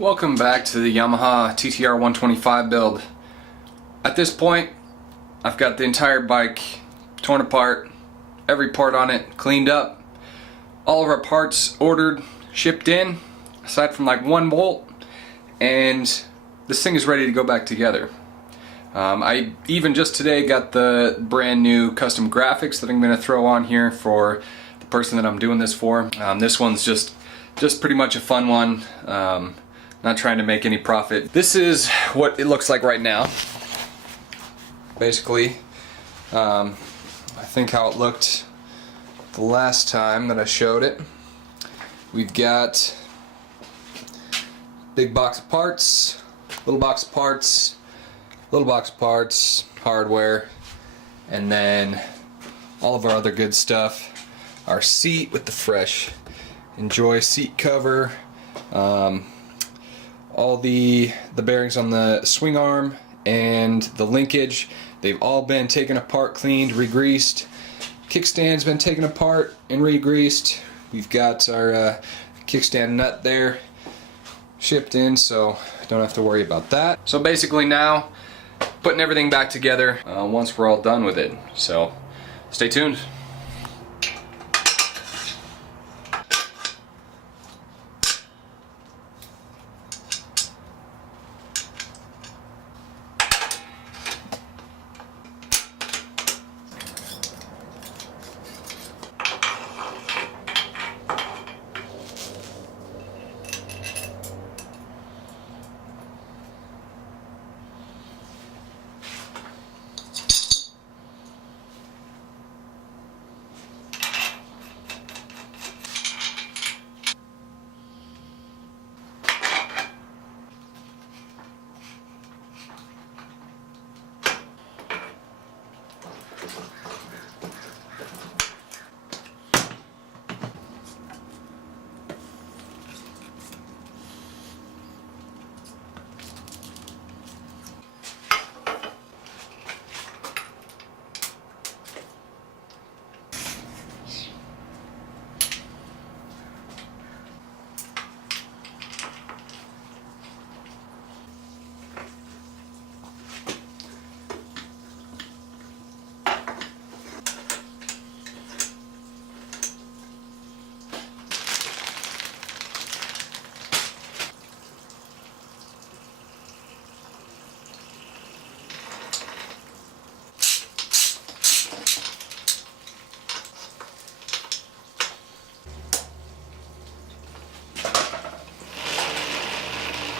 Welcome back to the Yamaha TTR125 build. At this point, I've got the entire bike torn apart, every part on it cleaned up, all of our parts ordered, shipped in, aside from like one bolt, and this thing is ready to go back together. I even just today got the brand new custom graphics that I'm going to throw on here for the person that I'm doing this for. This one's just pretty much a fun one. Not trying to make any profit. This is what it looks like right now. Basically, I think how it looked the last time that I showed it. We've got big box of parts, little box of parts, little box of parts, hardware, and then all of our other good stuff. Our seat with the fresh Enjoy seat cover, all the bearings on the swing arm and the linkage, they've all been taken apart, cleaned, re-greased. Kickstand's been taken apart and re-greased. We've got our kickstand nut there shipped in, so don't have to worry about that. So basically now, putting everything back together once we're all done with it. So stay tuned.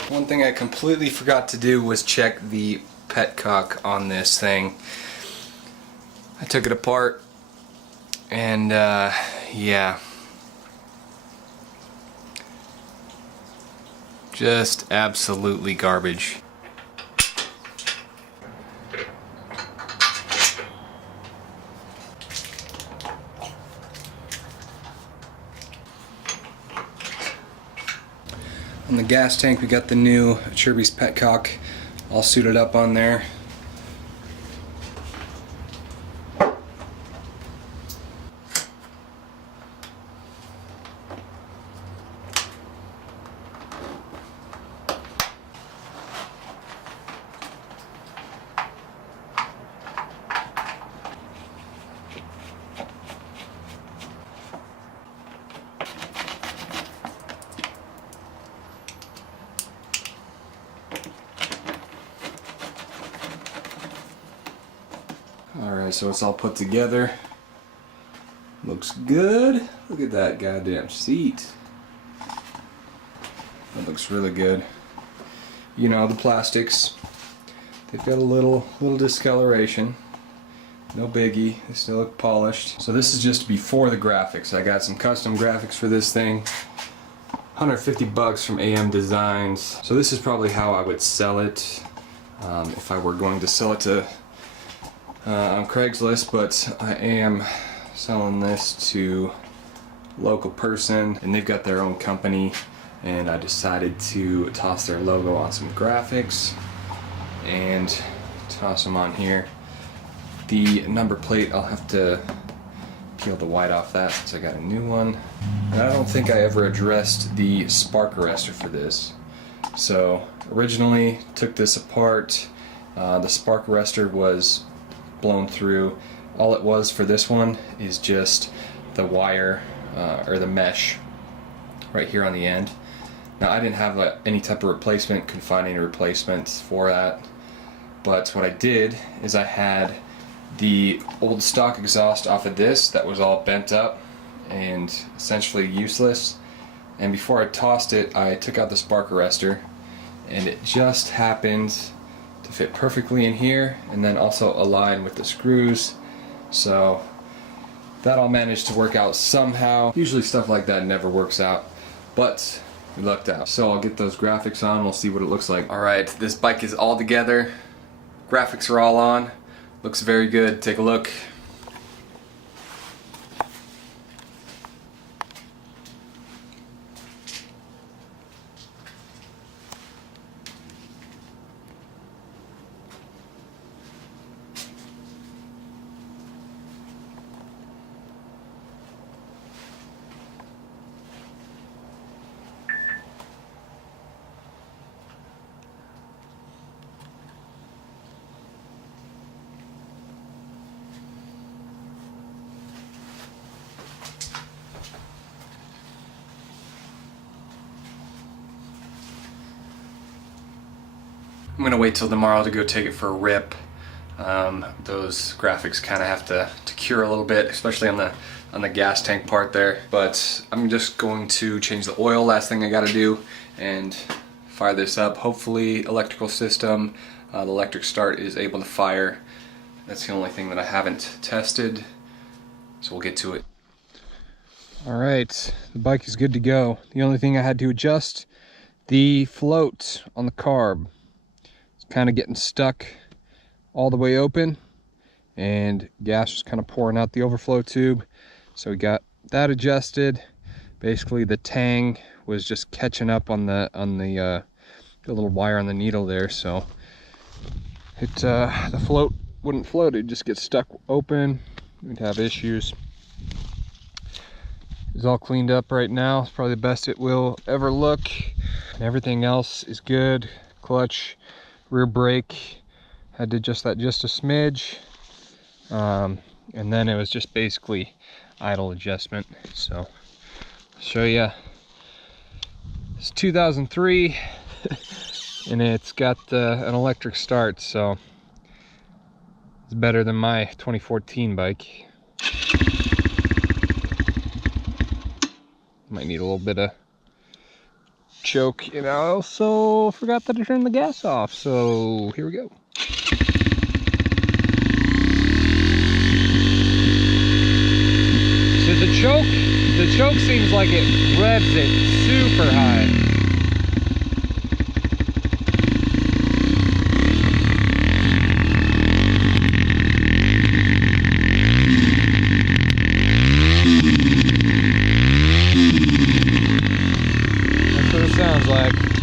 One thing I completely forgot to do was check the petcock on this thing. I took it apart and yeah, just absolutely garbage. On the gas tank we got the new Chirby's petcock all suited up on there. Alright, so it's all put together. Looks good. Look at that goddamn seat. That looks really good. You know, the plastics, they've got a little discoloration. No biggie. They still look polished. So this is just before the graphics. I got some custom graphics for this thing. 150 bucks from AMDesigns. So this is probably how I would sell it if I were going to sell it to on Craigslist, but I am selling this to a local person and they've got their own company, and I decided to toss their logo on some graphics and toss them on here. The number plate, I'll have to peel the white off that since I got a new one. And I don't think I ever addressed the spark arrestor for this. So originally took this apart. The spark arrestor was blown through. All it was for this one is just the wire or the mesh right here on the end. Now I didn't have any type of replacement, couldn't find any replacements for that. But what I did is I had the old stock exhaust off of this that was all bent up and essentially useless. And before I tossed it, I took out the spark arrestor, and it just happened to fit perfectly in here and then also align with the screws. So that all managed to work out somehow. Usually stuff like that never works out, but we lucked out. So I'll get those graphics on, we'll see what it looks like. Alright, this bike is all together. Graphics are all on. Looks very good. Take a look. I'm gonna wait till tomorrow to go take it for a rip. Those graphics kind of have to cure a little bit, especially on the gas tank part there. But I'm just going to change the oil, last thing I gotta do, and fire this up. Hopefully electrical system, the electric start is able to fire. That's the only thing that I haven't tested, so we'll get to it. Alright, the bike is good to go. The only thing I had to adjust, the float on the carb. Kind of getting stuck all the way open, and gas was kind of pouring out the overflow tube, so we got that adjusted. Basically the tang was just catching up on the little wire on the needle there, so it the float wouldn't float, it'd just get stuck open. We'd have issues. It's all cleaned up right now. It's probably the best it will ever look, and everything else is good. Clutch, rear brake, had to adjust that just a smidge, and then it was just basically idle adjustment. So I'll show you. It's 2003 and it's got an electric start, so it's better than my 2014 bike. Might need a little bit of choke, and I also forgot that I turned the gas off, so here we go. So the choke seems like it revs it super high. That's what it sounds like.